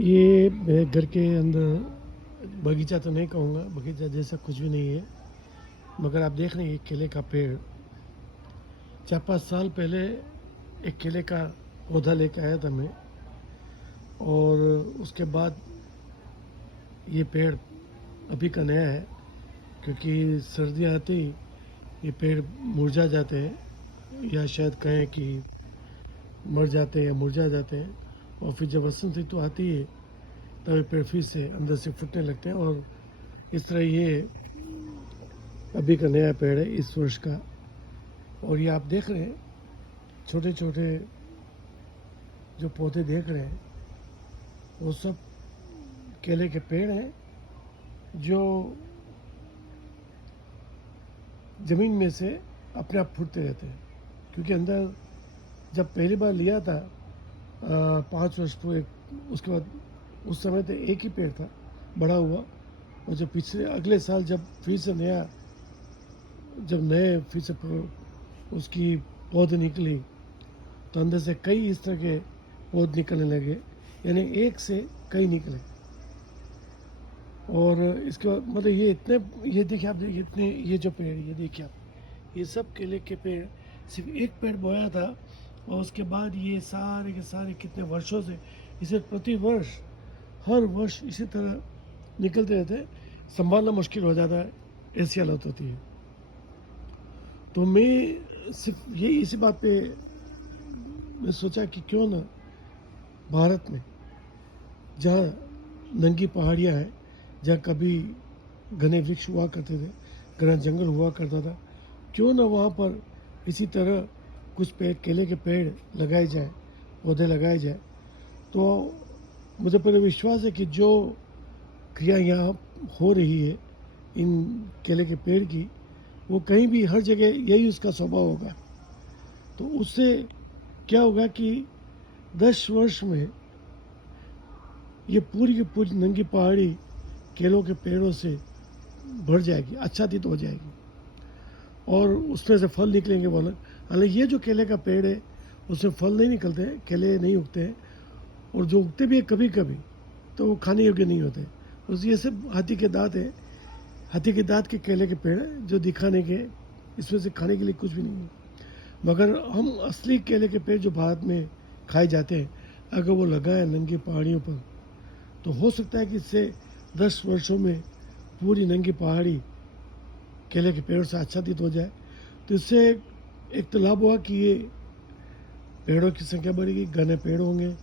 ये मेरे घर के अंदर बगीचा तो नहीं कहूँगा, बगीचा जैसा कुछ भी नहीं है, मगर आप देख रहे हैं ये केले का पेड़। 4-5 साल पहले एक केले का पौधा लेके आया था मैं, और उसके बाद ये पेड़ अभी का नया है, क्योंकि सर्दियाँ आते ही ये पेड़ मुरझा जाते हैं, या शायद कहें कि मर जाते हैं या मुरझा जाते हैं। और फिर जब वसंत ऋतु आती है तब ये पेड़ फिर से अंदर से फूटने लगते हैं, और इस तरह ये अभी का नया पेड़ है इस वर्ष का। और ये आप देख रहे हैं छोटे छोटे जो पौधे देख रहे हैं वो सब केले के पेड़ हैं, जो ज़मीन में से अपने आप फूटते रहते हैं। क्योंकि अंदर जब पहली बार लिया था 5 वर्ष पूरे, उसके बाद उस समय तो एक ही पेड़ था, बड़ा हुआ। और जब पिछले अगले साल जब फिर से नए फिर से उसकी पौध निकली, तो अंदर से कई इस तरह के पौध निकलने लगे, यानी एक से कई निकले। और इसके बाद मतलब ये देखिए आप, इतने ये जो पेड़, ये देखिए आप, ये सब केले के पेड़, सिर्फ एक पेड़ बोया था, और उसके बाद ये सारे के सारे कितने वर्षों से इसे प्रति वर्ष हर वर्ष इसी तरह निकलते रहते हैं। संभालना मुश्किल हो जाता है, ऐसी हालत होती है। तो मैं सिर्फ यही इसी बात पे मैं सोचा कि क्यों ना भारत में, जहाँ नंगी पहाड़ियाँ हैं, जहाँ कभी घने वृक्ष हुआ करते थे, घना जंगल हुआ करता था, क्यों ना वहाँ पर इसी तरह कुछ पेड़, केले के पेड़ लगाए जाए, पौधे लगाए जाए। तो मुझे पूरा विश्वास है कि जो क्रिया यहाँ हो रही है इन केले के पेड़ की, वो कहीं भी हर जगह यही उसका स्वभाव होगा। तो उससे क्या होगा कि 10 वर्ष में ये पूरी की पूरी नंगी पहाड़ी केलों के पेड़ों से भर जाएगी, आच्छादित हो जाएगी, और उसमें से फल निकलेंगे वो अलग। हालांकि ये जो केले का पेड़ है उसमें फल नहीं निकलते हैं, केले नहीं उगते हैं, और जो उगते भी है कभी कभी तो वो खाने योग्य नहीं होते। उस ये सब हाथी के दांत है, हाथी के दांत के केले के पेड़ हैं जो दिखाने के, इसमें से खाने के लिए कुछ भी नहीं है। मगर हम असली केले के पेड़ जो भारत में खाए जाते हैं, अगर वो लगाएं नंगी पहाड़ियों पर, तो हो सकता है कि इससे 10 वर्षों में पूरी नंगी पहाड़ी केले के पेड़ों से आच्छादित हो जाए। तो इससे एक तो लाभ हुआ कि ये पेड़ों की संख्या बढ़ेगी, घने पेड़ होंगे,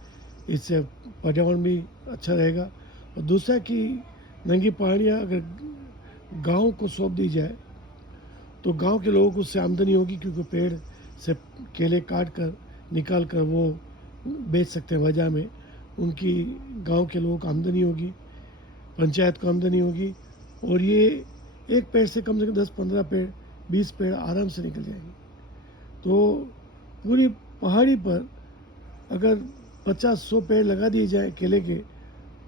इससे पर्यावरण भी अच्छा रहेगा। और दूसरा कि नंगी पहाड़ियाँ अगर गांव को सौंप दी जाए तो गांव के लोगों को उससे आमदनी होगी, क्योंकि पेड़ से केले काट कर निकाल कर वो बेच सकते हैं बाजार में, उनकी गांव के लोगों को आमदनी होगी, पंचायत को आमदनी होगी। और ये एक पेड़ से कम 10-15 पेड़, 20 पेड़ आराम से निकल जाएंगे। तो पूरी पहाड़ी पर अगर 50-100 पेड़ लगा दिए जाए केले के,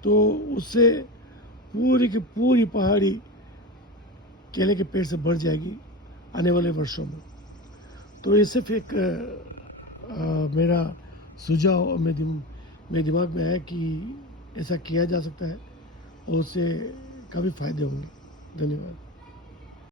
तो उससे पूरी की पूरी पहाड़ी केले के पेड़ से भर जाएगी आने वाले वर्षों में। तो ये सिर्फ एक मेरा सुझाव मेरे दिमाग में आया कि ऐसा किया जा सकता है, और उससे काफ़ी फायदे होंगे। धन्यवाद।